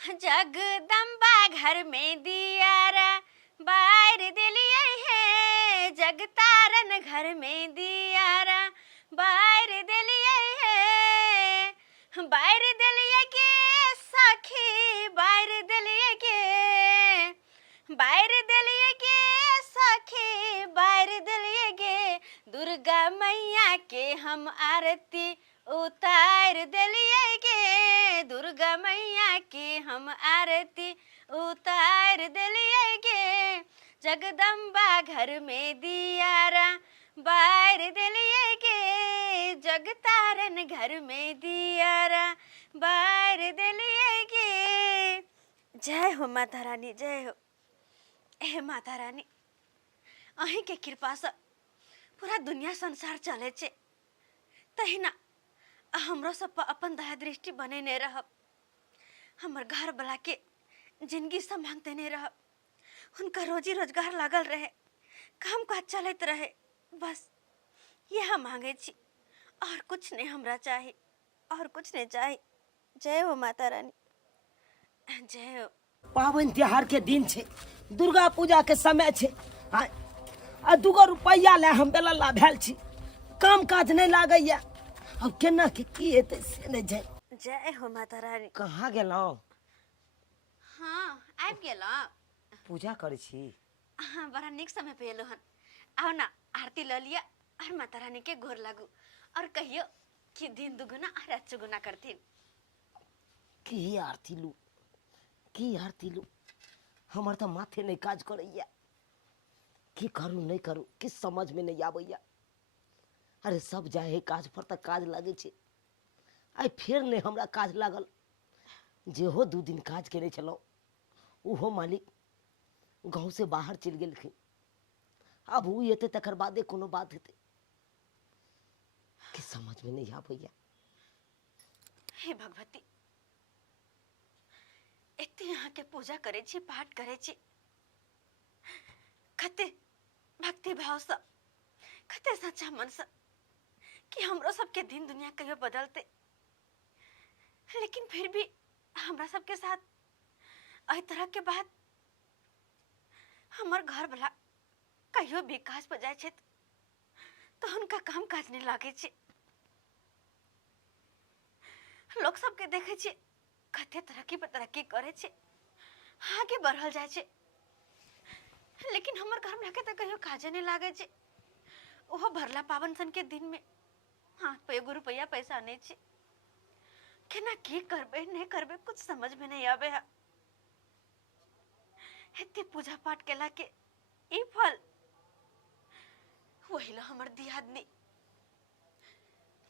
जगदम्बा घर में दियारा बार दिलिए है, जगतारन घर में दियारा बार दिलिए है, बार दिलिए के सखी बार दिलिए के, बार दिलिए के सखी बार दिलिए के, दुर्गा मैया के हम आरती उतार दिलिए के, दुर्गा मैया के हम आरती उतार दिलिए के, जगदम्बा घर में दियारा बार दिलिए के, जगतारन घर में दियारा बार दिलिए के। जय हो माता रानी, जय हो। ए माता रानी, अहीं के कृपा से पूरा दुनिया संसार चले छे, तहिना हमरो सब पर अपन दया दृष्टि बने नहीं रहब, हमर घर वाला के जिंदगी से मांगते नहीं रहब, उनका रोजी रोजगार लागल रहे, काम काज चलत रहे, बस यह मांगे छी, और कुछ नहीं हमरा चाहिए, और कुछ नहीं चाहिए। जय हो माता रानी, जय हो। पावन त्योहार के दिन छे, दुर्गा पूजा के समय छे, आ 2 रुपया ले हम बेला भेल छी, काम काज नहीं लागैया, अब केना के की हेतै से नहीं जाय। जय हो माता रानी। कहाँ गेलौ? हाँ आबि गेलौ। पूजा करे छी? हाँ बड़ा निक समय पे एलो हन, आओ ना आरती ल लिया और माता रानी के गोर लागू और कहियो कि दिन दुगुना और रात चौगुना करथिन। की आरती लू, की आरती लू, हमर तो माथे नहीं काज करैया, की करू नहीं करू किस समझ में नहीं आबैया। अरे सब जाए काज पर तक काज लगे छे, आई फिर नहीं हमरा काज लागल, जेहो 2 दिन काज केने चलो, उहो मालिक गाँव से बाहर चल गेलखिन, अब उ एते तकर बादे कोनो बात हेते, कि समझ में नहीं आबैया। हे भगवती, एते यहाँ के पूजा करे छी, पाठ करे छी, खते भक्ति भाव से, खते सच्चा मन से, कि हमरो सबके दिन दुनिया कहियो बदलते, लेकिन फिर भी हमरा सबके साथ एहि तरह के बात, हमर घर वाला कहियो भी काज पर जाय छे तो उनका काम काज नहीं लागे छे, लोग सबके देखे छे कते तरक्की पर तरक्की करे छे, आगे बढ़ल जाय छे, लेकिन हमर घर में के तो कहियो काजे नहीं लागे छे, ओहो भरला पावन सन के दिन में हाथ पे 1 रुपया पैसा नहीं छे, केना की करबे नहीं करबे कुछ समझ में नहीं आवे है। एते पूजा पाठ केला के ई फल वही ला हमर दियादनी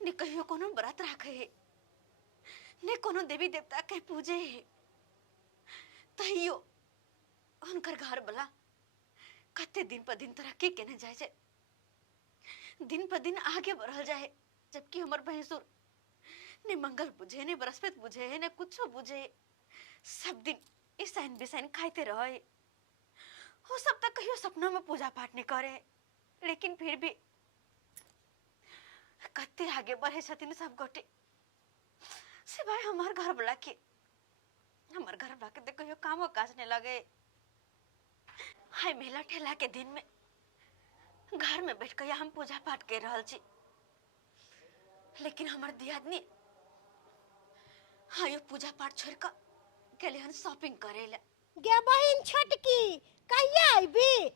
ने कहियो कोनो व्रत राखे है, ने कोनो देवी देवता के पूजे है, तहियो उनकर घर वाला कते दिन पर दिन तरक्की केने जाय छे, दिन पर दिन आगे बढ़ल जाए, जबकि हमर भैंसुर ने मंगल बुझे ने बृहस्पति बुझे ने कुछो बुझे, सब दिन ईसाइन बिसाइन खाते रहे, वो सब तक कहियो सपना में पूजा पाठ नहीं करे, लेकिन फिर भी कते आगे बढ़े छथिन सब गोटे, सिवाय हमार घर वाला के, हमार घर वाला के कहियो कामो काज नहीं लगे। हाय मेला ठेला के दिन में घर में बैठ के हम पूजा पाठ कर रहल छी, लेकिन हमार दियादनी हाँ ये पूजा पाठ छोड़ कर गेले हन शॉपिंग करे ला। गे बहिन छोटकी कहिया आइबी?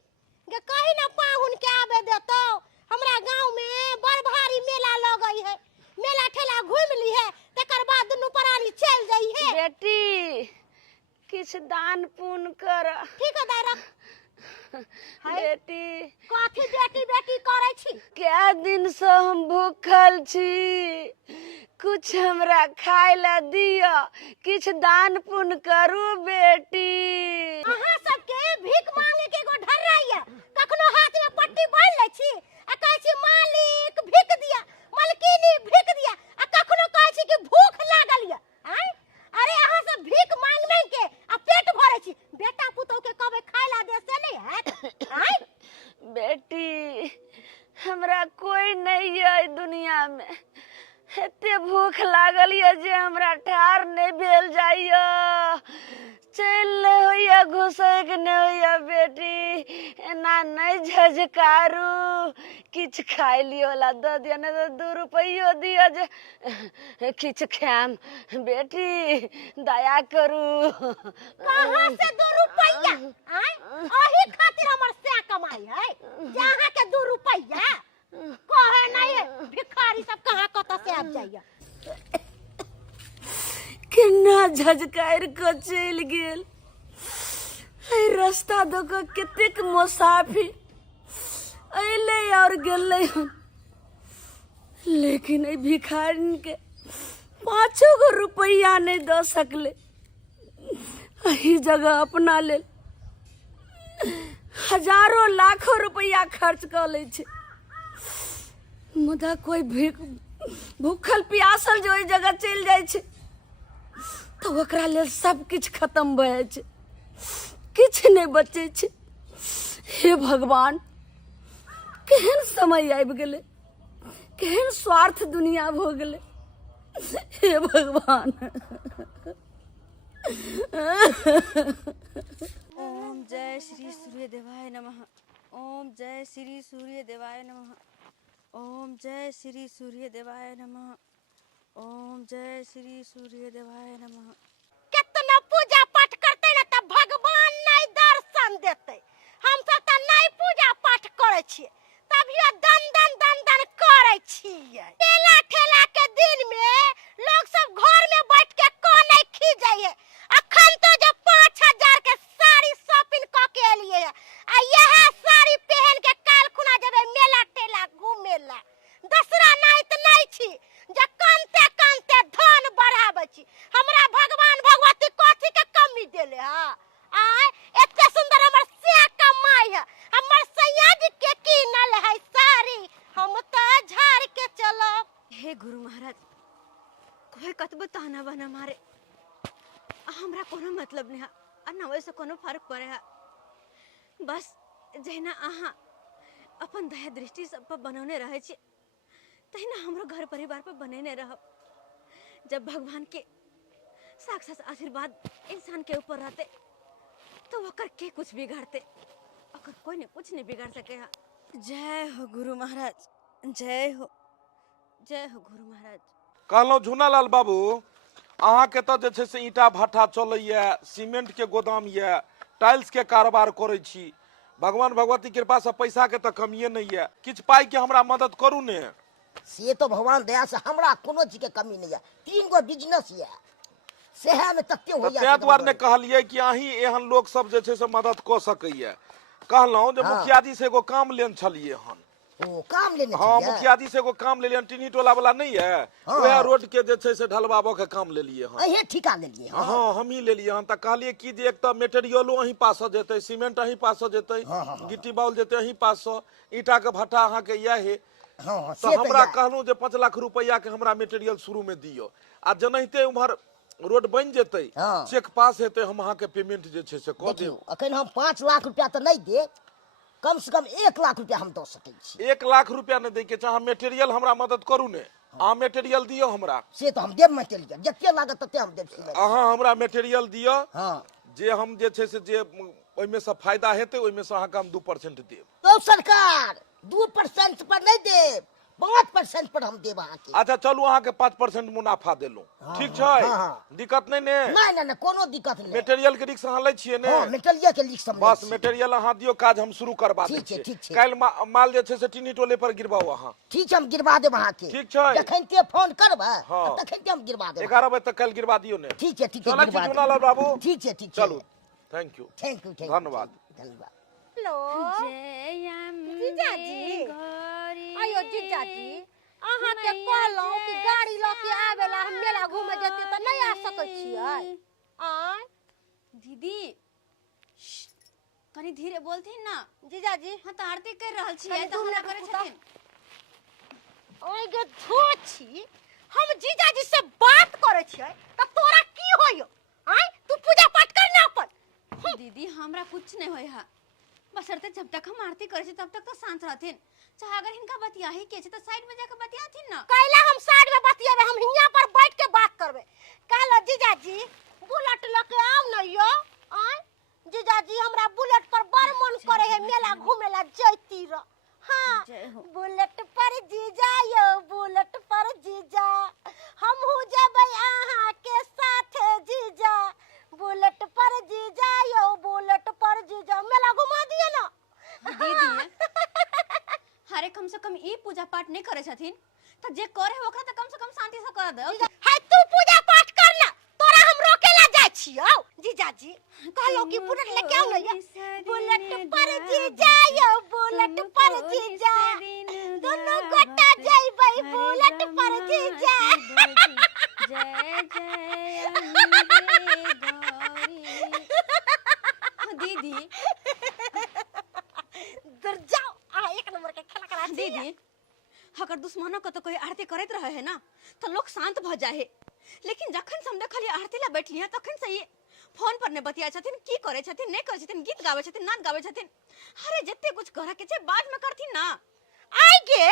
गे कहि ना पाहुन के आबे देतो, हमरा गांव में बड़ भारी मेला लगई है, मेला ठेला घूम ली है, तकर बाद दुनू प्राणी चल जाई है। बेटी किछ दान पुण्य कर। ठीक है दायरा बेटी कथी बेटी बेटी करे छी? क्या दिन से हम भूखल छी, कुछ हमरा खाए ला दियो, किछ दान पुण्य करू बेटी। अहाँ सबके भीख मांगे के एगो ढर्राइया, कखनो हाथ में पट्टी बांध ले छी आ कहै छी मालिक भीख दिया, मलकिनी भीख दिया, आ कखनो कहै छी कि भूख लागल या। आय अरे अहाँ सब भीख मांग मांग के आ पेट भरे छी, बेटा पुतौ के कहबै खाए ला दे से नहीं हैत। आय बेटी हमरा कोई नहीं है दुनिया में, एते भूख लागल ये जे हमरा ठार नहीं भेल जाइयो। चल नहीं होइया घुसैक नहीं होइया बेटी ना नहीं झझकारू किछ खाई लियो ला दे दिया नहीं तो 2 रुपयो दियो जे किछ खाम बेटी दया करू। कहाँ से 2 रुपया आय ओही खातिर हमर से कमाई है जहाँ के 2 रुपया कहे नहीं भिखारी सब कहाँ कत से आब जाइया। केना झझकाएर के चल गेल रास्ता दो के कतेक मुसाफिर अइले और गेले हन लेकिन ए भिखारी के 5 गो रुपया नहीं दे सकले। एही जगह अपना ले हजारों लाखों रुपया खर्च कर ले छे मुदा कोई भूखल प्यासल जो ओइ जगह चल जाय छे तो ओकरा लेल सब किछ खत्म भए छै किछ नहीं बचे छै। हे भगवान केहन समय आबि गेलै केहन स्वार्थ दुनिया भ गेलै हे भगवान। ओम जय श्री सूर्य देवाय नमः। ओम जय श्री सूर्य देवाय नमः। ओम जय श्री सूर्य देवाय नमः। ओम जय श्री सूर्य देवाय नमः। कितना पूजा पाठ करते ना तब भगवान नहीं दर्शन देते। हम सब त नहीं पूजा पाठ करे छिए तभियो दन दन करे छिए। ठेला ठेला के दिन में लोग सब घर में बैठ के कोने खी जाइए। अखन तो जो 5000 के साड़ी शॉपिंग क के लिए आ यह साड़ी पहन के काल खुना जबे मेला ठेला घूमेला। दसरा नाइट नहीं छी जे कांते कांते धन बढ़ावे छी। हमरा भगवान भगवती कथी के कमी देले हा आय एते सुंदर हमर से कमाई है हमर सैया जी के कीनल है साड़ी हम त झाड़ के चलब। हे गुरु महाराज कोई कतबो ताना बना मारे हमरा कोनो मतलब नहीं है और ना वैसे कोनो फर्क पड़े है। बस जहिना अहाँ अपन दया दृष्टि सब पर बनौने रहे छी तहिना हमरो घर परिवार पर बनेने रहब। जब भगवान के साक्षात आशीर्वाद इंसान के ऊपर रहते तो ओकर के कुछ बिगाड़ते ओकर कोई ने कुछ नहीं बिगाड़ सके है। जय हो गुरु महाराज जय हो गुरु महाराज। कहलौं झुनालाल बाबू अहाँ के तो जे छै से ईटा भट्ठा चलैया सीमेंट के गोदाम ये टाइल्स के कारोबार करै छी भगवान भगवती कृपा से पैसा के तो कमिए नहीं है किछ पाई के हमरा मदद करू ने। से तो भगवान दया से हमरा कोनो चीज के कमी नहीं है 3 गो बिजनेस ये सेहा में तत्ते होइया। तै द्वारे ने कहलिए कि अहीं एहन लोग सब जे छै से मदद क सकैया। कहलौं जे मुखिया जी से एगो काम लेन छलिए हन। ओ काम लेने हाँ मुखिया जी से एगो काम ले लियन टीनी टोला वाला नहीं है वह रोड के जे छै से ढलवाबो के काम ले लिए हन। अहे ठिका ले लिए हाँ हम ही ले लिए हन त कहलिए कि जे एक त मटेरियलो अहीं पास से जेतै सीमेंट अहीं पास से जेतै गिट्टी बाउल जेतै अहीं पास से ईटा के भट्ठा अहाँ के यह है तो हमरा कहलूं जे 5 लाख रुपया के हमरा मटेरियल शुरू में दियो आ जनहिते उम्हर रोड बन जेतै चेक पास हेतै हम अहाँ के पेमेंट जे छै से क देब। अखन हम 5 लाख रुपया तो नहीं दे कम से कम 1 लाख रुपया हम दे सकै छी। 1 लाख रुपया नहीं दै के चाहे मटेरियल हमरा मदद करू ने अहाँ मटेरियल दियो हमरा से तो हम देब मटेरियल जते लागत तते हम देब सीमेंट। अहाँ हमरा मटेरियल दियो हां जे हम जे छै से जे ओइ में से फायदा हेतै ओइ में से अहाँ के हम 2% देब। तो सरकार 2% पर नहीं देब 5% पर हम देब अहाँ के। अच्छा चलू अहाँ के 5% मुनाफा देलू ठीक छै दिक्कत नहीं ने। नहीं कोनो दिक्कत नहीं मटेरियल के रिस्क अहाँ लै छियै ने। हां मटेरियल के रिस्क हम बस मटेरियल अहाँ दियो काज हम शुरू करबा दै छियै। ठीक छै काल माल जे छै से टीनी टोले पर गिरबाऊ अहाँ। ठीक छै हम गिरवा देब अहाँ के। ठीक छै जखन ते फोन करबे तखन ते हम गिरवा देब। 11 बजे तक कल गिरवा दियो ने। ठीक छै गिरवा देब झुनालाल बाबू। ठीक छै चलू थैंक यू धन्यवाद। हेलो जय अम्बे जीजाजी गौरी आयो जीजाजी अहाँ के कहलौं कि गाड़ी ल के आवेला हम मेला घूमे जेते त नहीं आ सकै छियै आय दीदी कनी धीरे बोलथिन ना। जीजाजी हाँ तो आरती कर रहल छियै तो हमरा करे छथिन। ओए गे धोछी हम जीजाजी से बात करे छियै त तोरा की होयो आय तू पूजा पाठ कर ना अपन। दीदी हमरा कुछ नहीं होय है बसरते जब तक हम आरती करे छी तब तक तो शांत रहथिन चाहे अगर हिनका बतिया ही के छै तो साइड में जाके बतियाथिन ना। कैला हम साइड में बतियाबे हम हियां पर बैठ के बात करबे। कहलो जीजाजी बुलेट ल के आउ न यो पूजा पाठ नहीं करे छथिन तो जे करे ओकरा तो कम से कम शांति से कर दो। है तू पूजा पाठ करना, तोरा हम रोकेला जाय छियौ। जीजाजी कहलो कि बुलेट लेके आओ ना, बुलेट पर जीजा यो, बुलेट पर जीजा, दोनों गोटा जइबै बुलेट पर जीजा। जय जय अम्बे गौरी। दीदी डर जाओ, आ एक नंबर के खेला करा दीदी अगर दुश्मनों को तो कोई आरती करत रहे है ना तो लोग शांत भ जाए है, लेकिन जखन से हम देखलिए आरती ला बैठली है तखन से ये फोन पर ने बतिया छथिन, की करे छथिन नहीं करे छथिन, गीत गावे छथिन नाच गावे छथिन। अरे जत्ते कुछ करे के छे बाद में करथिन ना। आई गे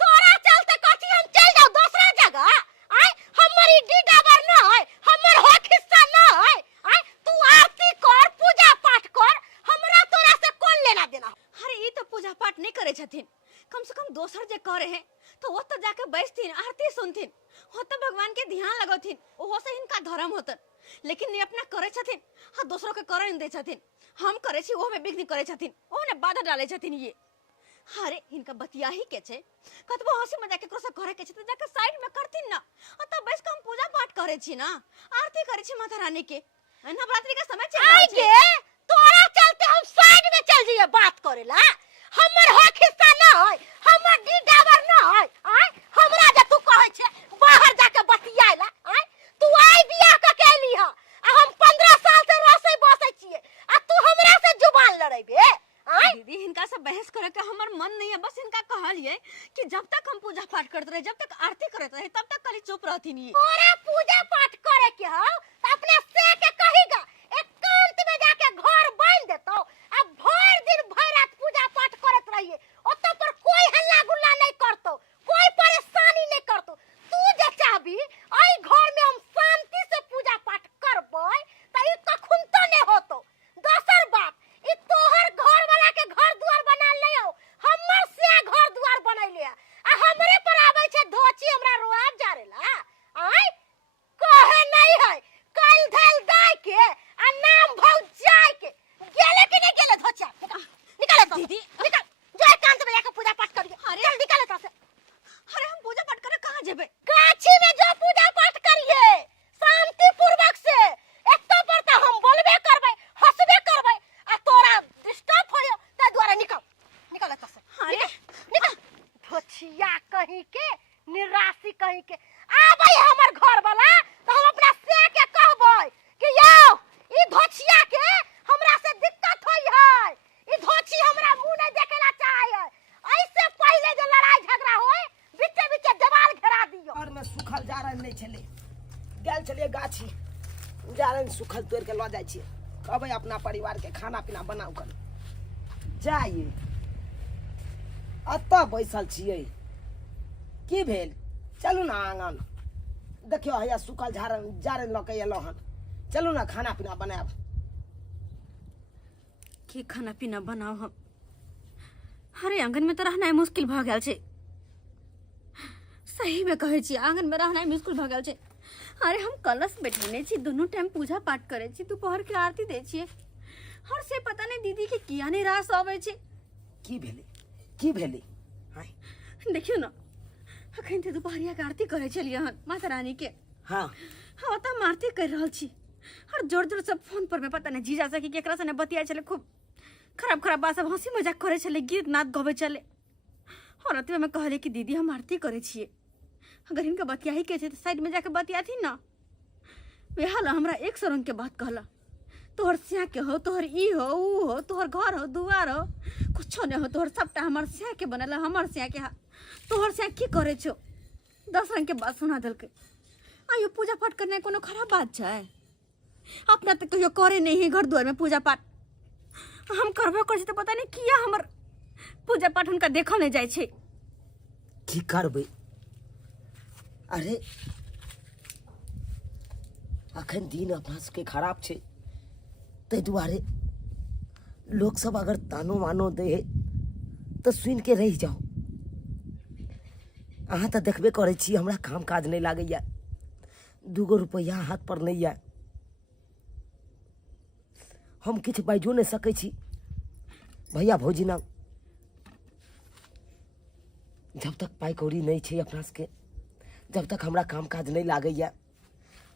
तोरा चलते कथी हम चल जाओ दूसरा जगह। आई हमर ई डीडावर न है, हमर हक हिस्सा न है। आई तू आरती कर, पूजा पाठ कर, हमरा तोरा से कौन लेना देना। अरे ये तो पूजा पाठ नहीं करे छथिन, कम से कम दोसर जे करे हैं तो वो तो जाके बैठथिन आरती सुनथिन, वो तो भगवान के ध्यान लगथिन, ओहो से इनका धर्म होतन। लेकिन ये अपना करे छथिन हाँ दूसरों के करे नहीं दे छथिन। हम करे छी वो में बिघ्न करे छथिन, वो ने बाधा डाले छथिन। ये अरे इनका बतिया ही के छे, कतबो हंसी मजाक केकरो से करे के छे तो जाके साइड में करथिन ना। तब बैठ के हम पूजा पाठ करे छी ना, आरती करे छी माता रानी के, नवरात्रि का समय चल आई रहल गे छे। तोरा चलते हम साइड में चल जइए बात करेला। हमर हक हिस्सा न है, हमर डीडावर न है। आई हमरा जे तू कहै छे बाहर जाके बतियाइला। आई तू आई बियाह क केली ह, आ हम 15 साल से रसै बसै छिए, आ तू हमरा से जुबान लड़ैबे। आई दीदी इनका से बहस करे के हमर मन नहीं है, बस इनका कहलिए कि जब तक हम पूजा पाठ करते रहे, जब तक आरती करते रहे तब तक खाली चुप रहथिन। ये तोरा पूजा पाठ करे के हौ त अपने से के कहिगा, एकांत में जाके घर बांध देतो, आ भर दिन भर रात पूजा पाठ करत रहिए। ओतो पर कोई हल्ला गुल्ला नहीं करतो, कोई परेशानी नहीं करतो। तू जे चाहबी ओई घर में हम शांति से पूजा पाठ करबै त ई कखुन तो नहीं होतो। दोसर बात ई तोहर घर वाला के घर दुआर बना ले हो, हमर से घर दुआर बनैले आ हमरे पर आबै छे धोची हमरा रोआब जारेला। आई कहे नहीं है कल धल दाय के आ नाम भौ जाय के गेले कि नहीं गेले धोचिया। निकाल तो दीदी निकाल, जो एकांत में जाके पूजा पाठ करिए। अरे चल निकाल तो से। अरे हम पूजा पाठ करे कहाँ जेबे? गाछी में जो पूजा पाठ करिए शांति पूर्वक से। एक तो पर त हम बोलबे करबै, हंसबे करबै, आ तोरा डिस्टर्ब होयो त द्वारा निकल निकाल तो से। अरे निकल धोचिया कहीं के, निराशी कहीं के। आबै हमर घर वाला तो हम अपना से के कहबै कि यौ ई धोचिया के हमरा से दिक्कत होई है, ई धोची हमरा मुंह नहीं देखेला चाहे है। ऐसे पहले जे लड़ाई झगड़ा होय बीचे बीचे देवाल घेरा दियो। और में सुखल जारन नहीं छले, गेल छलिए गाछी, जारन सुखल तोड़ के ल जाय छिए, कहबै अपना परिवार के खाना पीना बनाऊ कर जाइए। अतः बैसल छिए, की भेल चलू ना आंगन, देखियो हैया सुखल जारन जारन ल के एलो हन, चलू ना खाना पीना बनाब। की खाना पीना बनाओ हम? अरे आंगन में तो रहना मुश्किल भ गेल छे, सही में कहै छी आंगन में रहना मुश्किल भ गेल छे। अरे हम कलश बैठेने छी, दोनों टाइम पूजा पाठ करे छी, दोपहर के आरती दे छिए, और से पता नहीं दीदी के किया नहीं रास आवे छे। की भेले की भेले? हाय देखियो ना अखन ते दोपहरिया के आरती करे छलिए हन माता रानी के। हाँ हाँ तो हम आरती कर रहल छी, और जोर जोर से फोन पर में पता नहीं जीजा से कि केकरा से बतिया चले, खूब खराब खराब बात सब हंसी मजाक करे चले, गीत नाच गवे चले। और रात में कहले कि दीदी हम आरती करे छिए, अगर इनका बतिया ही के छे तो साइड में जाके बतिया थी ना। वे हाल हमरा एक सरंग के बात कहला, तोहर स्या के हो, तोहर ई हो ऊ हो, तोहर घर हो दुआर हो, कुछो नहीं हो, तोहर सबटा हमर स्या के बनल, हमर स्या के हा, तोहर स्या की करे छो। 10 रंग के बात सुना दल के। आयो पूजा पाठ करने कोनो खराब बात छै? अपना तो कहियो करे नहीं है घर द्वार में पूजा पाठ, हम करबो कर तो पता नहीं किया हमर पूजा पाठ उनका देखल नहीं जाय छे। की करबै? अरे अखन दिन अपना सबके खराब छे, तै दुआरे लोग सब अगर तानो मानो दे तो सुन के रह जाओ। अहाँ तो देखबे करे छी हमरा काम काज नहीं लागैया, 2 रुपया हाथ पर नहीं है, हम किछ बाजो नहीं सकै छी। भैया भौजी ना जब तक पाई कौड़ी नहीं छे अपना के, जब तक हमरा काम काज नहीं लागैया,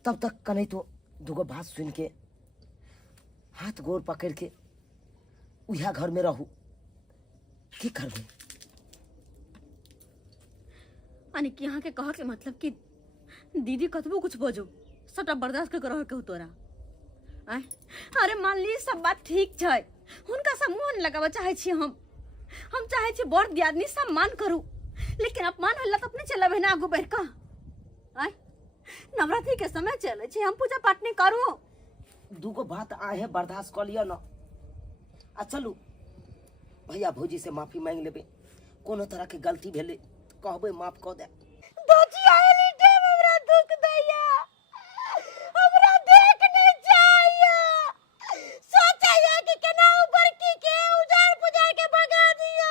तब तक कहीं तो दूगो बात सुन के हाथ गोर पकड़ के उहा घर में रहू। की करबे? अने कि यहाँ के कह के मतलब कि दीदी कतबो कुछ बोझो सबटा बर्दाश्त कर रह के तोरा। आय अरे मान ली सब बात ठीक छै, हुनका सब मुंह नहीं लगाबे चाहे छी हम चाहे छी बड़ दियादनी सम्मान करू, लेकिन अपमान होला त अपने चलबे ना आगू बढ़ का। आय नवरात्रि के समय चले छी, हम पूजा पाठ नहीं करू। दूगो बात आहे बर्दाश्त कर लिया ना। आ चलू भैया भौजी से माफी मांग लेबे, कोनो तरह के गलती भेले कहबे माफ कर दे। दोची आइली टाइम हमरा दुख दैया, हमरा देख नहीं चाहिए, सोचैया कि केना ऊपर की के उजाड़ पुजाड़ के भगा दिया।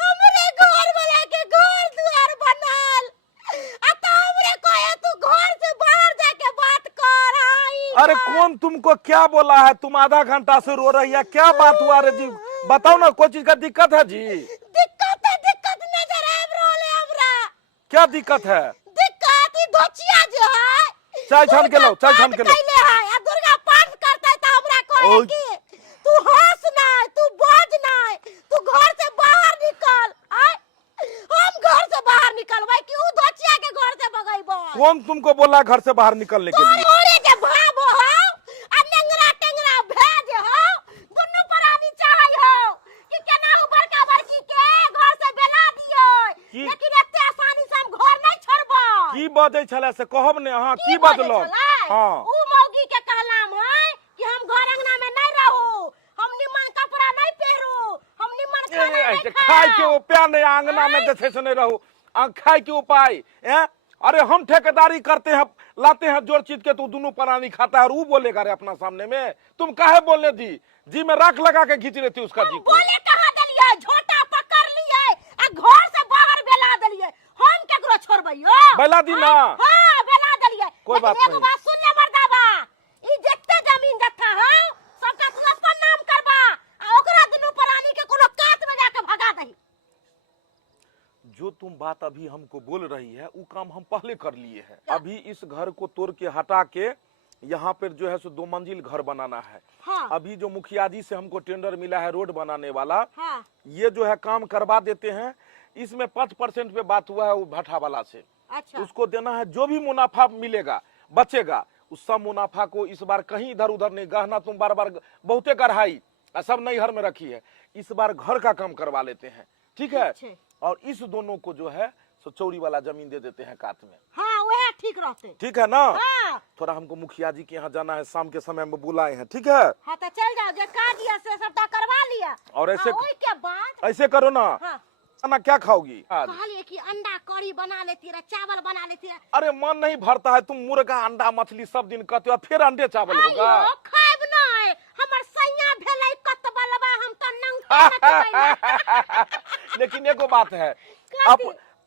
हमरे घर वाला के घर द्वार बनल, आ तो हमरे कहे तू घर से बाहर जाके बात कर। आई अरे कौन तुमको क्या बोला है? तुम आधा घंटा से रो रही है, क्या बात हुआ रे जी? बताओ ना, कोई चीज का दिक्कत है जी? दिक्कत नजर आब रहल है हमरा। क्या दिक्कत है? दिक्कत ई धोचिया जो है, चाय छान के लो, चाय छान के लो। कैले है आ दुर्गा पाठ करते त हमरा कहे ओय। कि तू हंस ना, तू बाज ना, तू घर से बाहर निकल। आय हम घर से बाहर निकलबै कि ऊ धोचिया के घर से भगैबो? कौन तुमको बोला घर से बाहर निकलने के लिए? तोरे के भाबो हो आ नेंगरा टेंगरा भेज हो, दुनु परानी चाहै हो कि केना ऊ बड़का बड़की के घर से बेला दियो, की? लेकिन एते आसानी से हम घर नहीं छोड़बो। की बाजै छले से कहब ने अहाँ? की बजलो? हां ऊ मौगी के कहलाम है कि हम घर अंगना में नहीं रहू, हम निमन कपड़ा नहीं पहरू, हम निमन खाना नहीं खाए के उपाय नहीं, आंगना में जैसे से नहीं रहू, खाए के उपाय हैं? अरे हम ठेकेदारी करते हैं, लाते हैं जोड़ चीज के, तू दोनों प्राणी खाता है और वो बोलेगा रे अपना सामने में? तुम काहे बोलने दी? जी में राख लगा के खींच रही थी उसका जी को। बोले कहां दलिए, झोटा पकड़ लिए आ घर से बाहर बेला दलिए, हम केकरो छोड़बैयो? बेला दी ना। हां बेला दलिए। कोई बात लेकिन एगो नहीं। बात सुन ले मर्दाबा, ई जत्ते जमीन जत्था है सबका तू अपन नाम करबा आ ओकरा दुनु प्राणी के कोनो कात में जाके भगा दही। जो तुम बात अभी हमको बोल रही है, वो काम हम पहले कर लिए हैं। अभी इस घर को तोड़ के हटा के यहाँ पर जो है सो 2 मंजिल घर बनाना है। हाँ। अभी जो मुखिया जी से हमको टेंडर मिला है रोड बनाने वाला, हाँ। ये जो है काम करवा देते हैं। इसमें 5% पे बात हुआ है वो भट्ठा वाला से, अच्छा। उसको देना है। जो भी मुनाफा मिलेगा बचेगा, उस सब मुनाफा को इस बार कहीं इधर उधर नहीं, गहना तुम बार बार बहुते कढ़ाई सब नैहर में रखी है, इस बार घर का काम करवा लेते हैं, ठीक है? और इस दोनों को जो है सो चौड़ी वाला जमीन दे देते हैं कात में। हाँ वह ठीक रहते। ठीक है ना? हाँ। थोड़ा हमको मुखिया जी के यहाँ जाना है, शाम के समय में बुलाए हैं, ठीक है? हाँ तो चल जाओ, जो काज दिया से सबटा करवा लिया। और ऐसे हाँ, वही के बाद ऐसे करो ना। हाँ। खाना क्या खाओगी आज? कहलिए कि अंडा करी बना लेती है, चावल बना लेती है। अरे मन नहीं भरता है, तुम मुर्गा अंडा मछली सब दिन कहते हो, फिर अंडे चावल होगा? आइयो खाइब नहीं, हमर सैया भेलै कत बलवा, हम तो नंग लेकिन एगो बात है, अब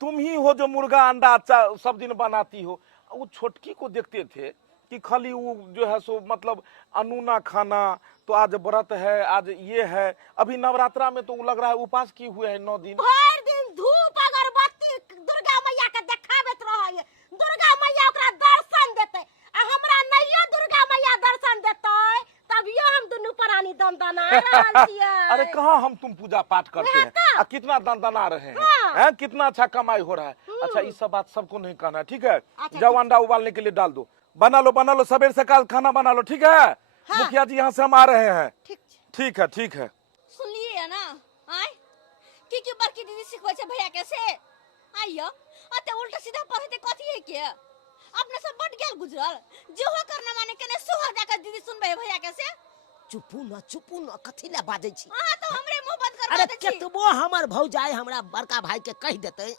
तुम ही हो जो मुर्गा अंडा सब दिन बनाती हो। वो छोटकी को देखते थे कि खाली वो जो है सो मतलब अनूना खाना, तो आज व्रत है, आज ये है। अभी नवरात्रा में तो वो लग रहा है उपास किए हुए है 9 दिन। भर दिन धूप अगरबत्ती दुर्गा मैया के देखाबैत रहै, दुर्गा मैया ओकरा दर्शन देते, आ हमरा नैयो दुर्गा मैया दर्शन देते, तभियो हम दुनू प्राणी दंदना रहल छियै। अरे कहाँ हम तुम पूजा पाठ करते हैं, आ कितना दंदना रहे हैं, हैं? कितना अच्छा कमाई हो रहा है। अच्छा ये सब बात सबको नहीं कहना है, ठीक है? जाओ अंडा उबालने के लिए डाल दो, बना लो सवेर से काल खाना बना लो, ठीक है? मुखिया जी यहाँ से हम आ रहे हैं। ठीक है, ठीक है। सुन लिए ना? आय की बड़की दीदी सिखबै छै भैया कैसे? आइयो अते उल्टा सीधा पढ़ते कथी है के? अपने सब बट गेल गुजरल, जो हो करना माने केने सोहा जाकर दीदी सुनबै भैया कैसे? चुपू न कथी ला बाजै छी? हां तो हमरे मुंह बंद करवा अरे दे छी। केतबो हमर भौजाई हमरा बड़का भाई के कह देते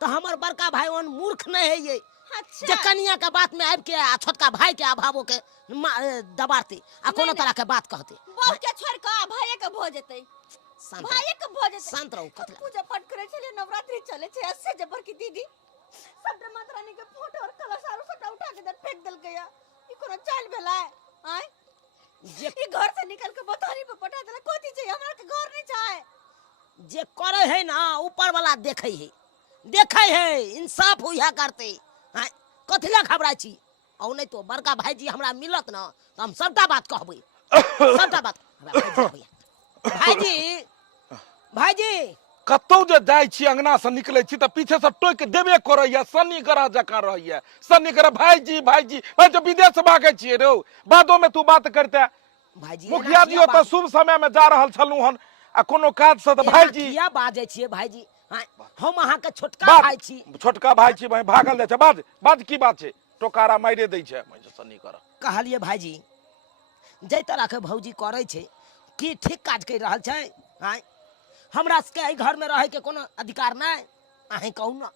तो हमर बड़का भाई ओन मूर्ख नहीं है ये, अच्छा जे कनिया के बात में आब के आ छोटका भाई के अभावो के दबाते आ कोनो तरह के बात कहते। बहू के छोड़ के भैया के भ जेतै, भैया के भ जेतै। शांत रहू कथला। पूजा पाठ करे छले, नवरात्रि चले छे, ऐसे जबर की दीदी सब माता रानी के फोटो और कलश आरो सबटा उठा के फेंक देल गया। ई कोनो चाल भेला? आय जे ई घर से निकल के बतारी पे पटा देला, कोती चाहिए हमरा के घर नहीं चाहे। जे करे है ना ऊपर वाला देखे है इंसाफ हुआ करते हैं। कथिला घबराई छी और नहीं तो बड़का भाईजी हमरा मिलत ना तो हम सबटा बात कहबै सबटा बात। भाईजी भाईजी कतौ जे जाइ छी अंगना से निकले छी तो पीछे से टोक देबे करैया सन्नी ग्रह जका रहैया सन्नी ग्रह भाईजी भाईजी भाई जो विदेश भागे छिए रे बादो में तू बात करते भाईजी मुखिया जी तो शुभ समय में जा रहल छलू हन आ कोनो काज से तो भाईजी किया बाजै छिए भाईजी हम अहाँ के छोटका भाई छी छोटका भाई छी भाई भागल जाय छै बाज की बात छै टोकारा मारे दै छै मैं सन्नी ग्रह कहलिए भाईजी जै तरह के भौजी करे छै की ठीक काज कर रहल छै आय हमरा सबके एहि घर में रहे के कोनो अधिकार नहीं अहें कहू ना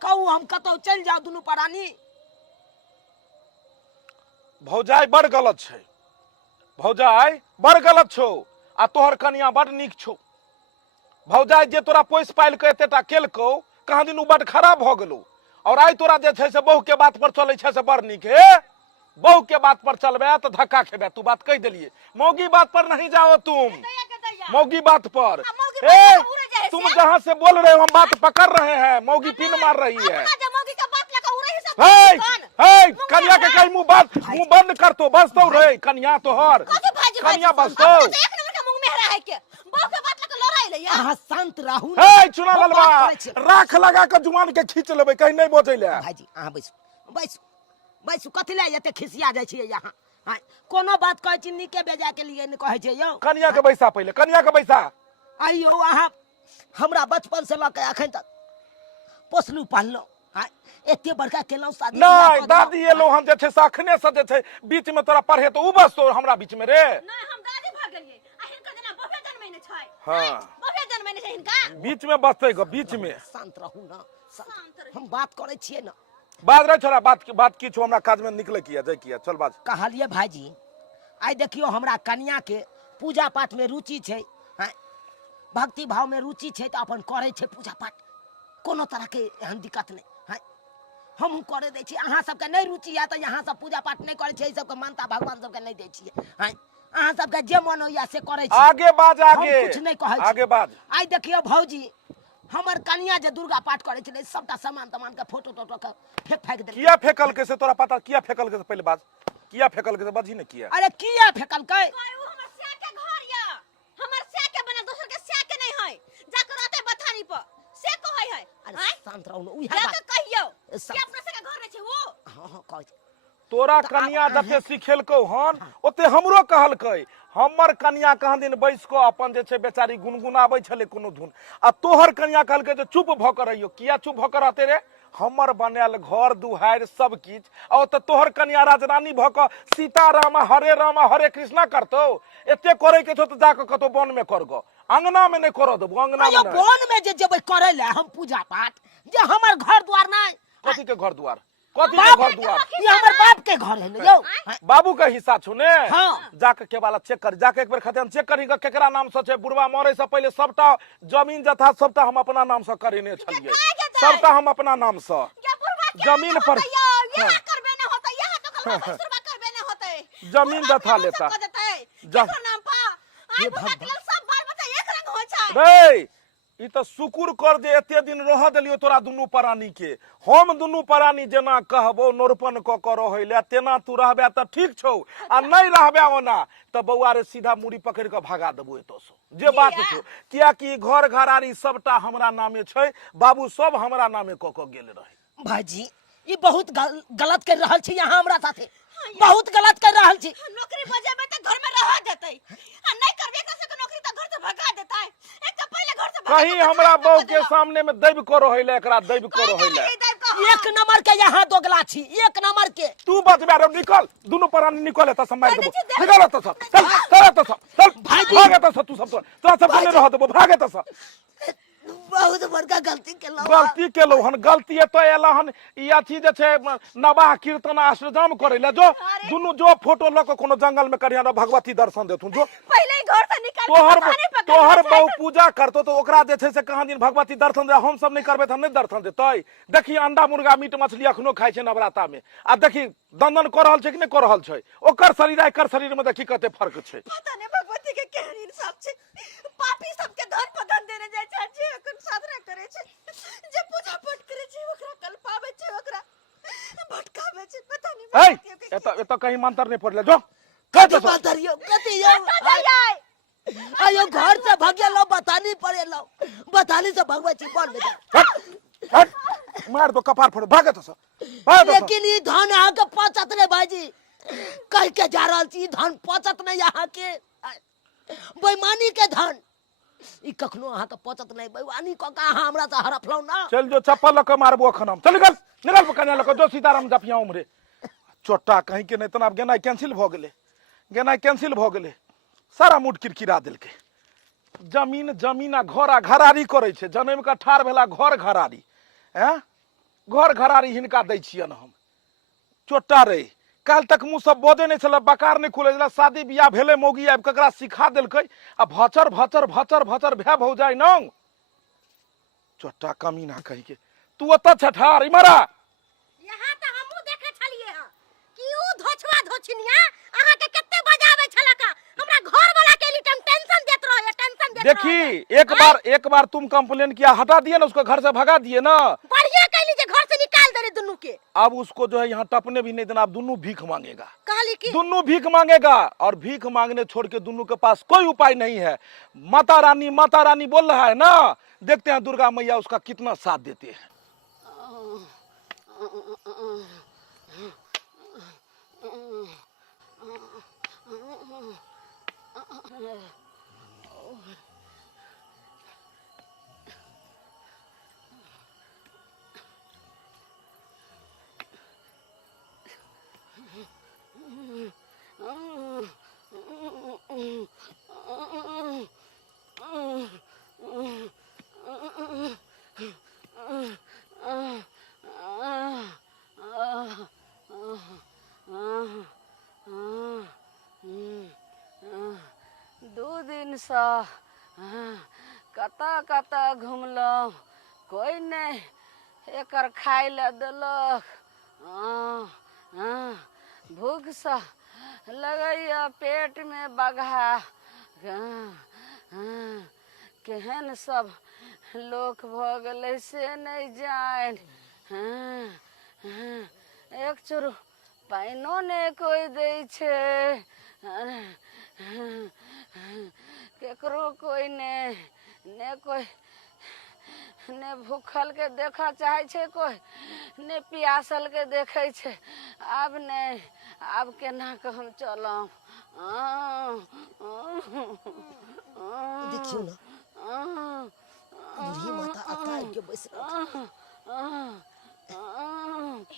कहू हम कतौ चल जाओ दुनू प्राणी। भौजाई बड़ गलत छै भौजाई बड़ गलत छौ आ तोहर कनिया बड़ नीक छौ। भौजाई जे तोरा पोस पाइल के एतेटा केलकौ कहाँ दिन उ बड़ खराब भ गेलौ और आइ तोरा जे छै से बहू के बात पर चलै छै से बड़ नीक हे बहू के बात पर चलबे तो धक्का खेबे तू बात कह दिलिए मौगी बात पर नहीं जाओ तुम मौगी बात पर तुम जहाँ से बोल रहे हो हम बात पकड़ रहे हैं मौगी पिन मार रही है कन्या के कहीं मुंह बंद कर तो बस तो रे कन्या तोहर कन्या बस तो शांत रहू चुना ललवा राख लगा के जुमान के खींच लेबै कहीं नहीं बोझै ले भाईजी अहाँ बैसू कथि ले एते खिसिया जाइ छियै यहाँ कोनो बात कहै छी नीके बेजा के लिए ने कहै छै यौ कन्या के बैसा पहले कन्या के बैसा आइयो अहाँ हमरा बचपन से लऽ के अखन तक पोसलू पाललू एते बड़का केलौ शादी नहीं दादी एलो हम जे छै से अखने से जे छै बीच में तोरा पढ़े तो उ बस तो हमरा बीच में रे नहीं हम दादी भाग गेलिए अहिन के जना बफे जन्मै ने छै हां बफे जन्मै ने छै हिनका बीच में बसतै गो बीच में शांत रहू ना हम बात करै छियै ना बात रे छोरा बात की छौ हमरा काज में निकले किया जय किया चल बात कहलिए भाईजी आइ देखियो हमरा कन्या के पूजा पाठ में रुचि छै भक्ति भाव में रुचि छै तो अपन करे छै पूजा पाठ कोनो तरह के एहन दिक्कत नहीं हम करे दै छी अहाँ सबके नहीं रुचि या तो यहाँ सब पूजा पाठ नहीं करे छै सबके मानता भगवान सबके नहीं दै छियै अहाँ सबके जे मन होइया से करे छी आगे बाज आगे हम कुछ नहीं कहै छी आगे बाज आइ देखियो भौजी हमर कन्या जे दुर्गा पाठ करे छले सबटा सामान तमान के फोटो टोटो के फेंक दे किया फेकल के से तोरा पता किया फेकल के पहले बात किया फेकल के बाजी ने किया अरे किया फेकल के हमर से के घर या हमर से के बना दोसर के से के नहीं है जाकर रहते बथानी पर से कहै है अरे शांत रहू उही या बात तो कहियो कि अपना से के घर में छै वो हां कहै छै तोरा कन्या जते सिखेलकौ हन ओते हमरो कहलकै हमर कन्या कहाँ दिन बैस को अपन जे छै बेचारी गुनगुनाबै छले कोनो धुन आ तोहर कन्या कहलकै जे चुप भ के रहियो किया चुप भ के रहते रे हमर बनायल घर दुहार सब किछ आ त तोहर कन्या राजरानी भ के सीता राम हरे कृष्णा करतौ एते करे के छौ त जाके कतो वन में कर गो अंगना में नहीं कर देबो अंगना में वन में जे जेबै करे ले हम पूजा पाठ जे हमर घर द्वार नहीं कथि के घर द्वार कथि के घर द्वार ये हमर बाप के घर है यौ बाबू का हिस्सा छौ ने हाँ। जाके के वाला चेक कर जाके एक बेर खतन चेक करी केकरा नाम से छै बुढ़वा मरे से पहले सबटा जमीन जथा सबटा हम अपना नाम से करेने छलिए सबटा हम अपना नाम से जमीन पर यहाँ करबे न होतै यहाँ तो कल पैसा करबे न होतै जमीन जथा लेता नाम पा आई भगवान सब बाल बच्चा एक रंग हो छै रे ई त शुक्र कर जे एते दिन रह देलियो तोरा दुनू प्राणी के हम दुनू प्राणी जेना कहबो नोरपन क के रहैले तेना तू रहबे त ठीक छौ आ नहीं रहबे ओना त बौआ रे सीधा मुड़ी पकड़ के भगा देबो एतो से जे बात छौ किया कि घर घरारी सबटा हमरा नामे छै बाबू सब हमरा नामे क के गेल रहे भाईजी ये बहुत गलत कर रहल छी यहाँ हमरा साथे बहुत गलत कर रहल छी नौकरी बजेबे त घर में रह देतै आ नहीं करबे कैसे तो नौकरी त घर से भगा देतै एक तो पहले घर से कहीं हमरा बहू के सामने में दैब करो होइले एकरा दैब करो होइले एक नंबर के यहाँ दोगला छी एक नंबर के तू बचबे रे निकल दुनू प्राणी निकल एत समार देबो निकल एत सब चल चल एत सब चल भाग एत सब तू सब तोरा सब नहीं रह देबो भाग एत सब बहुत बड़का गलती केलौ हन गलती तो एला हन ई अथी जे छै नवाह कीर्तन आश्रम करे ले जो दुनू जो फोटो ल के कोनो जंगल में करिया भगवती दर्शन देथुन जो पहले घर से निकाल तोहर बहु पूजा करतो तो ओकरा जे छै से कहाँ दिन भगवती दर्शन दे हम सब नहीं करबे त हम नहीं दर्शन देतै देखी अंडा मुर्गा मीट मछली अखनो खाइ छै नवराता में आ देखी दंदन कर रहल छै कि नहीं कर रहल छै ओकर शरीर आ एकर शरीर में देखी कते फर्क छै पता नहीं भगवती के केहन इंसाफ छै पापी सबके धन पर धन देने जाय छै, जे एकर साधना करे छै, जे पूजा पाठ करे छै, ओकरा कल पावे छै, ओकरा भटकावे छै, पता नहीं ए एत कहीं मंत्र नहीं पड़ले जो कथी बातरियो कथी यो आयो घर से भागे लो बतानी पड़े लो बतानी से भगवे छी बोल बेटा हट मार दो कपार फोड़ भागे तो भाग लेकिन ई धन अहाँ के पचत नहीं भाईजी कह के जा रहल छी धन पचत नहीं अहाँ के बेईमानी के धन ई कखनो अहाँ के पचत नहीं बेईमानी क के अहाँ हमरा से हड़फलौ ना चल जो चप्पल लक मारबो अखन हम चल निकल कन्या लक जो सीताराम जपिया उमरे चोटा कहीं के नहीं तना गेनाई कैंसिल भ गेले सारा मूड किरकिरा देलके जमीन आ घरारी करे छै जनम का ठार भेला घर घरारी हैं घर घरारी हिनका दै छियन हम चोटा रे काल तक मुंह सब बोदे नहीं छला बकार नहीं खुले छला शादी बियाह भेले मौगी आब ककरा सिखा देलकै आ भचर भचर भचर भचर भे भौ जाय न चोटा कमीना कहि के तू ओत छठार इमरा यहाँ त हमहु देखे छलिए ह कि उ धोछवा धोछनिया अहाँ के कत्ते बजावे छलका हमरा घर वाला के लिए टेंशन देत रहो टेंशन देत देखी एक बार तुम कंप्लेन किया हटा दिए ना उसको घर से भगा दिए ना बढ़िया कहली जे घर से निकाल दे रे दुन्नु के अब उसको जो है यहाँ टपने भी नहीं देना अब दुन्नु भीख मांगेगा कहली कि दुन्नु भीख मांगेगा और भीख मांगने छोड़ के दुन्नु के पास कोई उपाय नहीं है माता रानी बोल रहा है ना देखते हैं दुर्गा मैया उसका कितना साथ देते हैं दू दिन से कता कता घुमलहुँ कोई नहीं एकर खाय ले देलक भूख सा लगैया पेट में बगहा केहन सब लोक भऽ गेलै से नहीं जान एक चुरु पाइनो नहीं कोई दै छै केकरो कोई ने कोई ने भूखल के देखा चाहे छे कोई ने प्यासल के देखे छे अब नहीं अब केना के हम चलम देखियो ना बूढ़ी माता अकाई के बैस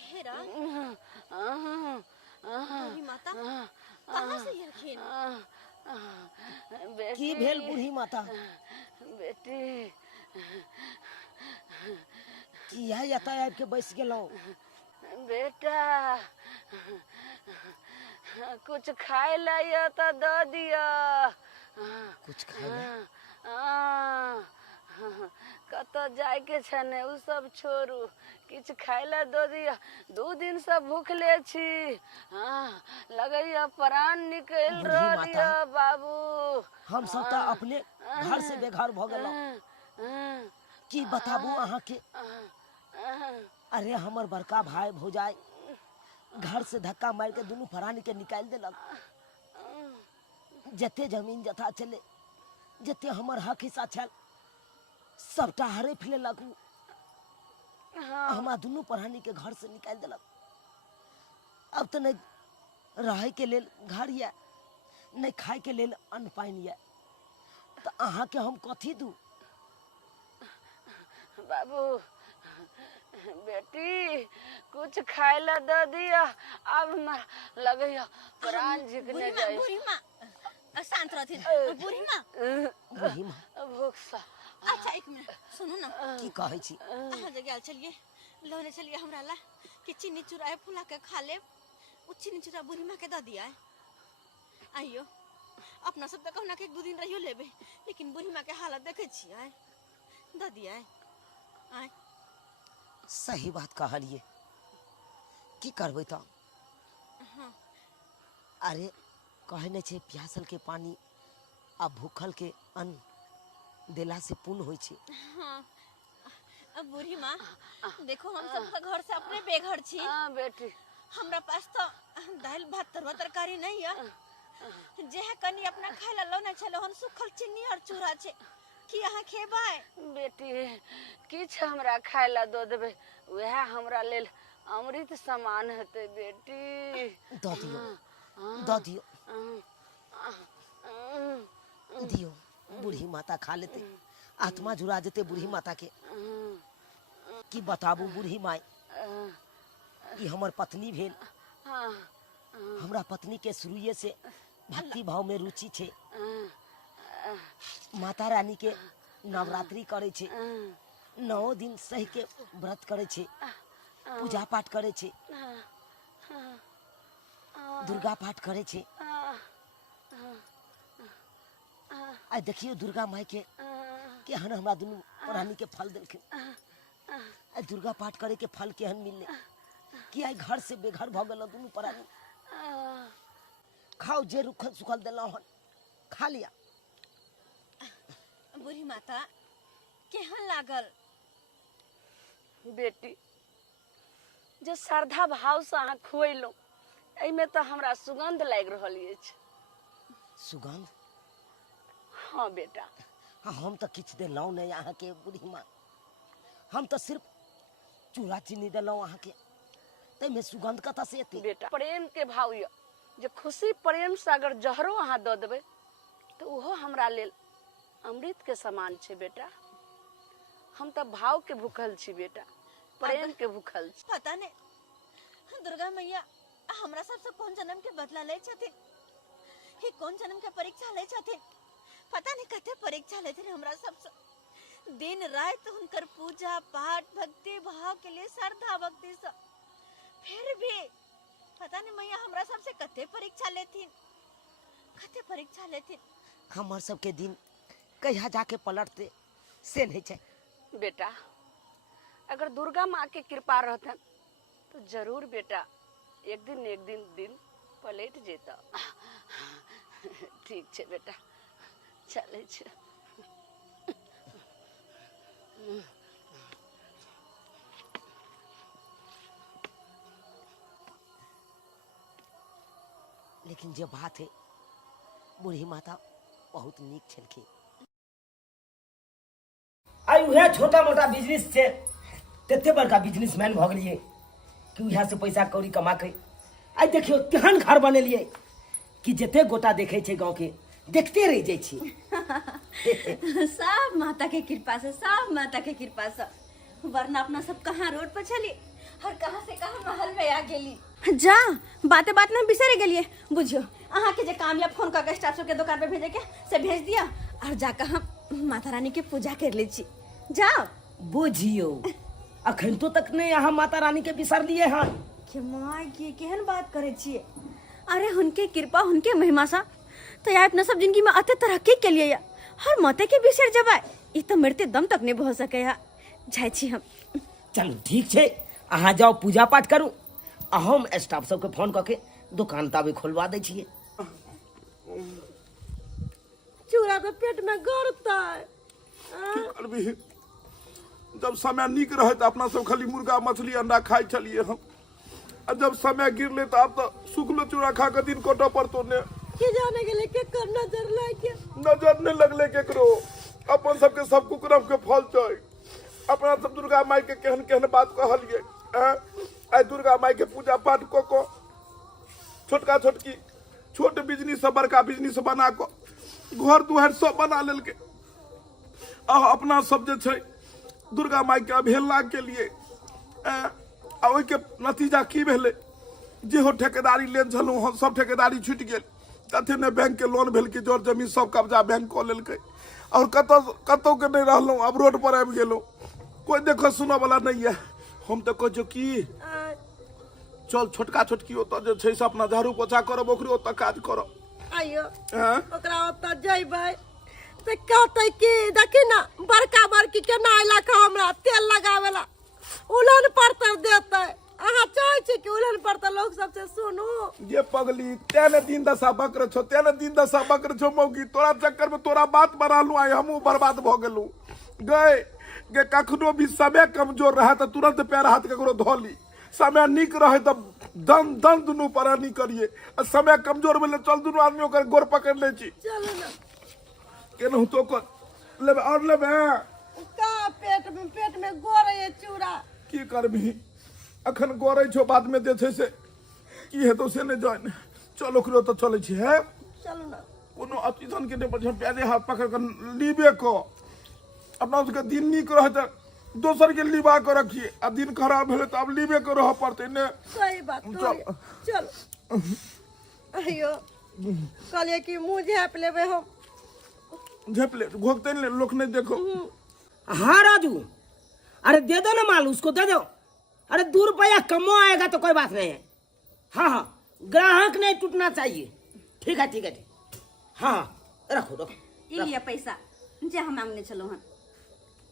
हेरा बूढ़ी माता कहाँ से यखिन की भेल बूढ़ी माता बेटी की है यता आब के बैस गेलौ बेटा कुछ खाए लाइए तो दे दिया कुछ खाए कतो जाए के छने उ सब छोड़ू किछ खाए ला दे दिया 2 दिन से भूखले छी लगैया प्राण निकल रहलिया बाबू हम सब त अपने घर से बेघर भ गेलौ की बताबू अहाँ के अरे हमर बड़का भाई भौजाई घर से धक्का मार के दोनों प्राणी के निकाल देलक जते जमीन जथा चले जते हमर हक हिस्सा छल सबटा हड़प लेलक हमारा दोनों प्राणी के घर से निकाल देलक अब तो नहीं रहे के लेल घर या नहीं खाए के लेल अन्न पानी या तो अहाँ के हम कथी दू बाबू बेटी कुछ खाए ला दे दिया अब लगैया प्राण झिकने जाए बूढ़ी माँ शांत रहथिन बूढ़ी माँ भूख सा अच्छा एक मिनट सुनो ना की कहै छी अहाँ जे गेल छलिए लौने छलिए हमरा ला कि चीनी चूड़ा फुला के खा लेब उ चीनी चूड़ा बूढ़ी माँ के दे दिया आइयो अपना सब तो कहना के 1-2 दिन रहियो लेबे लेकिन बूढ़ी माँ के हालत देखे छियै दे दिया आय सही बात कहलिए की करबै त अरे कहने छे प्यासल के पानी आ भूखल के अन्न देला से पुण्य होइ छै। हाँ अब बूढ़ी माँ देखो हम सब घर से अपने बेघर छी। हाँ बेटी हमरा पास तो दाल भात तरुआ तरकारी नहीं है। जे है कनी अपना खाय ला लौने छलो हन सुखल चीनी और चूड़ा छे कि अहाँ खेबै? बेटी किछ हमरा खाय ला दो देबे वह हमरा लेल अमृत समान हेते बेटी। दऽ दियौ दऽ दियौ दियौ, बूढ़ी माता खा लेते, आत्मा जुड़ा जेते बूढ़ी माता के। की बताबू बूढ़ी माई, ई हमर पत्नी भेल। हमरा पत्नी के शुरुए से भक्ति भाव में रुचि छे। माता रानी के नवरात्रि करे छे, 9 दिन सह के व्रत करे छे, पूजा पाठ करे छे, दुर्गा पाठ करे छे। आई देखियो दुर्गा माई के केहन हमरा दुनू रानी के फल देलखिन। आई दुर्गा पाठ करे के फल केहन मिलले कि आई घर से बेघर भ गेल दुनू प्राणी। खाओ जे रुखल सुखल देलौ हन खा लिया। बूढ़ी माता केहन लागल? बेटी जो श्रद्धा भाव से अहाँ खुएलहुँ एहिमे तो हमरा सुगंध लागि रहल अछि। सुगंध? हाँ बेटा। हाँ हम तो किछ देलौ नहीं अहाँ के बूढ़ी माँ, हम तो सिर्फ चूड़ा चीनी देलौ अहाँ के, तैमे सुगंध कतऽ से एतै? बेटा प्रेम के भाव ये, जो खुशी प्रेम से अगर जहरो अहाँ दऽ देबै तो ओहो हमरा लेल अमृत के समान छै बेटा। हम तो भाव के भूखल छी बेटा, प्रेम के भूखल छी। पता नहीं दुर्गा मैया हमरा सबसे कौन जन्म के बदला ले छथिन, ही कौन जन्म के परीक्षा ले छथिन। पता नहीं कते परीक्षा लेते हमरा सबसे। दिन रात हुनकर पूजा पाठ भक्ति भाव के लिए श्रद्धा भक्ति से, फिर भी पता नहीं मैया हमरा सबसे कते परीक्षा लेथिन, कते परीक्षा लेथिन। हमर सबके दिन कहिया जाके पलटते से नहीं छै। बेटा अगर दुर्गा माँ के कृपा रहतन तो जरूर बेटा एक दिन दिन पलट जेता। ठीक छै बेटा चले छै। लेकिन जे बात है बूढ़ी माता बहुत नीक छलखिन। आई उहे छोटा मोटा बिजनेस से तते बड़का बिजनेसमैन भ गेलिए कि उहे से पैसा कौड़ी कमा के आई देखियो केहन घर बनेलिए कि जते गोटा देखे छे गांव के देखते रह जाय छी। सब माता के कृपा से, सब माता के कृपा से, वरना अपना सब कहाँ रोड पर चली और कहाँ से कहाँ महल में आ गेली। जा बाते बात में बिसरे गेलिए। बुझियो अहाँ के जे काम या फोन करके स्टाफ सब के दुकान पे भेजे के से भेज दिया और जाकर हम माता रानी के पूजा कर ले छी। जाओ। बुझियो अखन तो तक नहीं अहाँ माता रानी के बिसर लिए हन। के माय के केहन बात करे छिए? अरे उनके कृपा उनके महिमा सा तो यार अपना सब जिंदगी में अते तरक्की के लिए हर माते के बिसर जबा ई तो मरते दम तक नहीं हो सके है। जाय छी हम। चलो ठीक छे अहाँ जाओ पूजा पाठ करू, हम स्टाफ सबके फोन करके दुकान ताबे खोलवा दै छिए। चूड़ा तो पेट में गड़ता है। अरबी जब समय नीक रहे तो अपना सब खाली मुर्गा मछली अंडा खाई चलिए हम, और जब समय गिरले तो अब तो शुक्ल चूड़ा खा के दिन कोटा पर तो ने के जाने के लिए के कर नजर लागे नजर ने लगले केकरो। अपन सबके सब कुकरम के फल छै। अपना सब दुर्गा माई के केहन केहन बात कहलिए। आई दुर्गा माई के पूजा पाठ को छोटका छोटकी छोट बिजनेस से बड़का बिजनेस बना को घर दुआर सब बना लेल के। अपना सब जे छै दुर्गा माई के अवहेलना के लिए ओहि के नतीजा की भेले? जेहो ठेकेदारी लेन छलहुँ हम सब ठेकेदारी छूटि गेल। कते ने बैंक के लोन भेल कि जोर जमीन सब कब्जा बैंक कऽ लेलकै और कतौ के नहीं रहलहुँ, अब रोड पर आबि गेलहुँ। कोई देखो सुनो वाला नहीं है। हम तो कहै की चल छोटका छोटकी ओतऽ जे छै से अपना झाड़ू पोछा करब, ओकरे ओतऽ काज करब। आइयो ओकरा ओतऽ जइबै तो कहते कि देखी ना बड़का बड़की के ना इलाका हमरा तेल लगावेला उलन पर देते अहाँ चाहै छी कि उलहन पर तऽ लोग सबसे सुनू। ये पगली तेने दिन दशा बकर छो, तेने दिन दशा बकर छो मौगी, तोरा चक्कर में तोरा बात बनालू आई हमू बर्बाद भ गेलू। गए कखनो भी समय कमजोर रहा तो तुरंत पैर हाथ ककरो धोली, समय निक रहे तो दन दन दुनू परानी करिए, आ समय कमजोर भेले चल दुनू आदमी ओकर गोर पकड़ ले छी। चलू ना। केनहु तो कर लेबे और लेबे का पेट में गोरे ये चूड़ा। की करबी अखन गोरे छो, बाद में जे छै से की हेतौ से नहीं जान। चल ओकरो तो चले छी है। चलू ना। कोनो अतिथन के नहीं बच्चा प्यारे हाथ पकड़ कर लीबे को, अपना उसका दिन निक रहे तो दोसर के लिबा के रखिए, आ दिन खराब भेले तो अब लीबे के रह पड़ते ने। सही बात। चल अयो कहलिए कि मुंह झाँप लेबे हम। झेप ले घोकते नहीं, लोग नहीं देखो। हाँ राजू, अरे दे दो ना माल, उसको दे दो। अरे 2 रुपया कमो आएगा तो कोई बात नहीं है। हाँ हाँ, ग्राहक नहीं टूटना चाहिए। ठीक है ठीक है ठीक। हाँ रखो रखो। ई लिया पैसा जे हम मांगने चलो हन।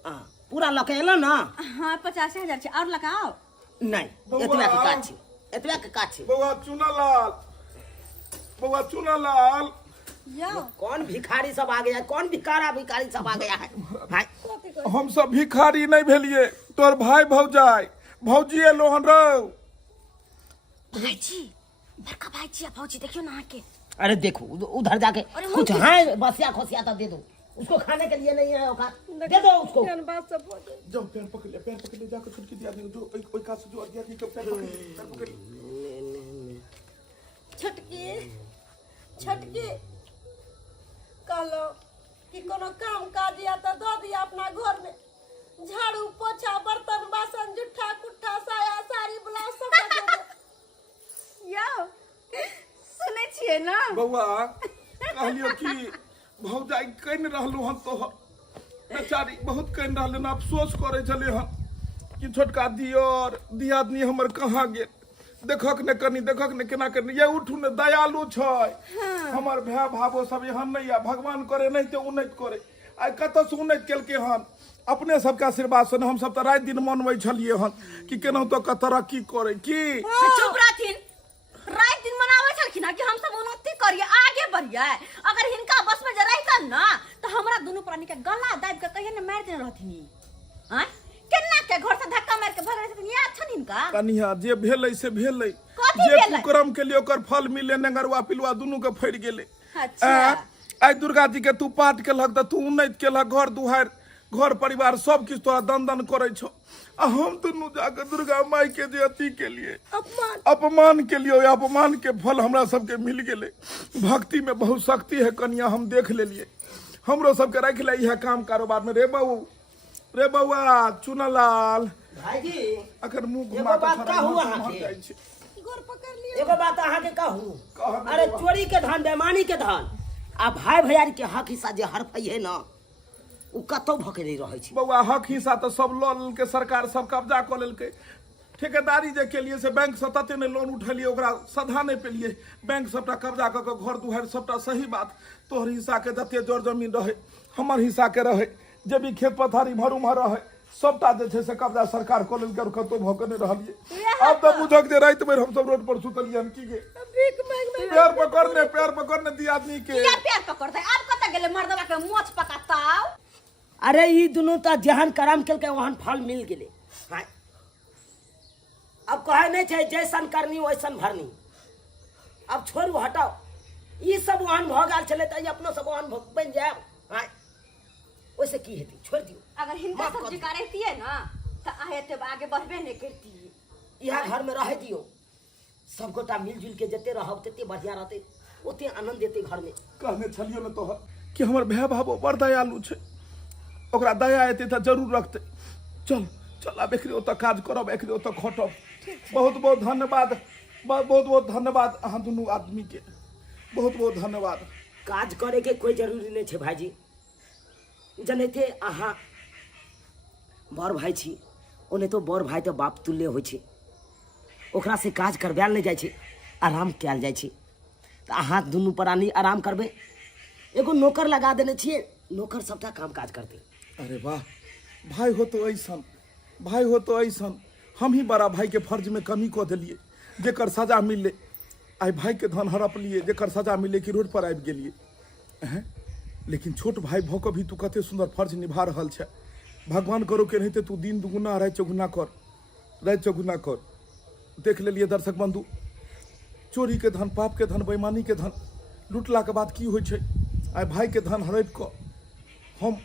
हाँ पूरा लकेलो ना। हाँ 50,000 छे, और लगाओ। नहीं बउआ। एतबा के काज छै, एतबा के काज छै। बउआ चुनालाल, बउआ चुनालाल, जाओ। कौन भिखारी सब आ गया, कौन भिखारी सब आ गया है भाई। हम सब भिखारी नहीं भेलिए, तोर भाई भौजाई भौजी एलोहन रहो। भाईजी बड़का भाईजी आ भौजी देखियो ना आके। अरे देखो उधर जाके कुछ है बसिया खोसिया तो दे दो, उसको खाने के लिए नहीं है होगा, दे दो उसको। बात सब हो जाए। जाओ पैर पकड़ ले जाकर छुटकी दिया दे, जो कोई का से जो दिया नहीं तो पैर पकड़ ले। छटकी कहलो कि कोनो काम काज या तो दो दिया अपना घर में, झाड़ू पोछा बर्तन बासन जुठा कुट्ठा साया साड़ी ब्लाउज सब दे दो। यो सुने छिए ना बउआ कहलियो कि भौजाई कइन रहलू हन तो बेचारी बहुत कइन रहले ना, अफसोस करे चले हन कि छोटका दियोर दियादनी हमर कहाँ गेल। देखक ने कनी, देखक ने केना करनी, ये उठू ने दयालु छै। हमर भाई भावो सब एहन नहीं है, भगवान करे नहीं तो उन्नति करे। आई कत से उन्नति केलके हन, अपने सबके आशीर्वाद से हम सब तो रात दिन मनबै छलिए हन कि केना तो का तरक्की करे की। चुप रहथिन, रात दिन मनावे छलखिन कि हम सब उन्नति करिए, आगे बढ़िए। अगर हिनका बस में जे रहतन ना तो हमरा दोनों प्राणी के गला दाब के कहिए न मार देने रहथिन। हैं केना के घर से धक्का मार के भर रहथिन, याद छन हिनका। कनिया जे भेलै से भेलै, कथी जे भेलै? कुकर्म के लिए ओकर फल मिले, नगरवा पिलवा दुनू के फड़ गेलै। अच्छा आई दुर्गा जी के तू पाठ केलक त तू उन्नति केलक, घर दुहार घर परिवार सब किछ तोरा दन दन करे छो, आ हम दुनू जाके दुर्गा माई के जे अथी के लिए अपमान के लिए, अपमान के फल हमरा सबके मिल गेलै। भक्ति में बहुत शक्ति है कनिया, हम देख लेलिए। हमरो सबके रख ले इहे काम कारोबार में। रे बउआ चुनालाल भाईजी अखन मुंह एगो घुमा बात के कहू थोड़ा अहाँ मर के। जाइ छै। गोर पकड़ लियो। एगो बात अहाँ के कहू, कहब अरे बउआ। चोरी के धन बेमानी के धन आ भाई भैयारी के हक हिस्सा जे हड़पई है ना, उ कतौ भके नहीं रहे छै। बउआ हक हिस्सा तो सब लऽ लेलकै, सरकार सब कब्जा कऽ लेलकै। ठेकेदारी जे केलिए से बैंक से तते ने लोन उठेलिए, ओकरा सधा नहीं पेलिए। बैंक सबटा कब्जा कऽ के घर दुहार सबटा सही बात। तोहर हिस्सा के जते जर जमीन रहे, हमर हिस्सा के रहे, जे भी खेत पथारी भर उम्हर रहे, सबटा जे छै से कब्जा सरकार कऽ लेलकै और कतौ भऽ के नहीं रहलिए। अब तो बुझक जे रात भर हम सब रोड पर सुतलिए हम की गे। भीख मांग में पैर पकड़ने दी आदमी के। किया पैर पकड़ते, अब कत गेले मर्दवा के मोछ पकाताओ। अरे ई दुनू तो जहन करम केलकै वहन फल मिल गेलै। हाँ अब कहे नहीं छै जैसन करनी वैसन भरनी। अब छोड़ू हटाओ, ई सब वहन भ गेल छलै त अपनो सब वहन बन जाए। हाँ वैसे की हेतै, छोड़ दियो। अगर हिनका माफ सब कर जिका रहती है ना तो आहे ते आगे बढ़बे नहीं करती। इहा घर में रह दियो, सब गोटा मिलजुल के जते रहब तते बढ़िया रहते, ओते आनंद देते घर में। कहने छलियो न तोहर कि हमर भाई भावो बड़ दयालु छै, ओकरा दया एते त जरूर रखते। चल चल आब एकरे ओतऽ काज करब, एकरे ओतऽ खटब। बहुत बहुत धन्यवाद, बहुत बहुत धन्यवाद अहाँ दुनू आदमी के, बहुत बहुत धन्यवाद। काज करे के कोई जरूरी नहीं छै भाईजी, जनैते अहाँ बड़ भाई छी, ओने तो बड़ भाई तो बाप तुल्य होइ छै, ओकरा से काज करबायल नहीं जाइ छै, आराम कयल जाइ छै। तो अहाँ दुनू प्राणी आराम करबै, एगो नौकर लगा देने छियै, नौकर सबटा काम काज करते। अरे वाह, भाई हो तो ऐसन, भाई हो तो ऐसन। हम ही बड़ा भाई के फर्ज में कमी कऽ देलिए, जेकर सजा मिले। आई भाई के धन हड़प लिए, जेकर सजा मिले कि रोड पर आबि गेलिए। लेकिन छोट भाई भऽ कऽ भी तू कते सुंदर फर्ज निभा रहल छै। भगवान करो के नहीं तू दिन दुगुना राति चौगुना कर, राति चौगुना कर। देख लेलिए दर्शक बंधु, चोरी के धन, पाप के धन, बेईमानी के धन लुटला के बाद की होइ छै। आई भाई के धन हड़प कऽ हम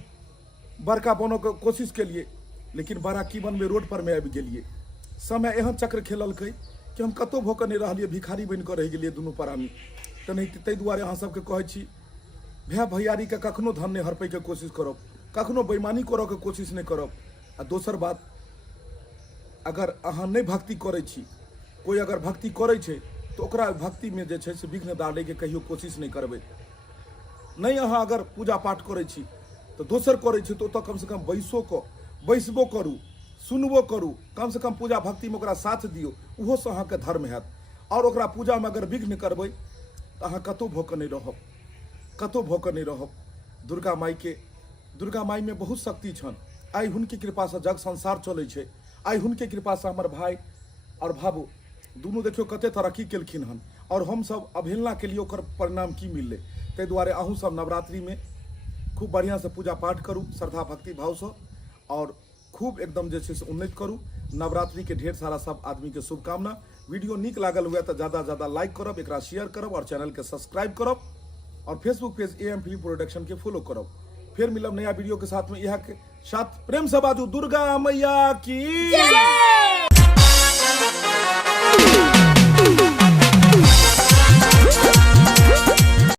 बड़का बनो के कोशिश केलिए, लेकिन बड़ा की बनबे रोड पर में आबि गेलिए। समय एहन चक्र खेललकै कि हम कतौ भऽ कऽ नहि रहलिए, भिखारी बनि कऽ रहि गेलिए दुनू प्राणी। तऽ नहीं ताहि दुआरे अहाँ सबके कहै छी, भाय भैयारी के कखनो धन नहीं हड़पै के कोशिश करब, कखनो बेईमानी करऽ के कोशिश नहीं करब। आ दोसर बात, अगर अहाँ नहीं भक्ति करै छी, कोई अगर भक्ति करै छै तो ओकरा भक्ति में जे छै से विघ्न डालै के कहियो कोशिश नहीं करबै। नहीं अहाँ अगर पूजा पाठ करै छी तो दोसर करै छै तो ओतऽ कम से कम बैसबो करू, सुनबो करू, कम से कम पूजा भक्ति में ओकरा साथ दियौ, उहो से अहाँके धर्म हैत। और ओकरा पूजा में अगर विघ्न करबै तो अहाँ कतौ भऽ कऽ नहीं रहब, कतौ भऽ कऽ नहीं रहब। दुर्गा माई में बहुत शक्ति छन। आई हुनकी कृपा से जग संसार चलै छै। आई हुनके कृपा से हमर भाई और भाबू दुनू देखियो कते तरक्की केलखिन हन, और हम सब अवहेलना के लिए ओकर परिणाम की मिललै। ताहि दुआरे अहूँ सब नवरात्रि में खूब बढ़िया से पूजा पाठ करू, श्रद्धा भक्ति भाव से, और खूब एकदम जे छै से उन्नति करू। नवरात्रि के ढेर सारा सब आदमी के शुभकामना। वीडियो नीक लागल हुए तो ज्यादा ज्यादा लाइक करब, एकरा शेयर करब, और चैनल के सब्सक्राइब करब, और Facebook page AM film production के फॉलो करब। फिर मिलब नया वीडियो के साथ में। यह के साथ प्रेम से बाजू दुर्गा मैया की जय।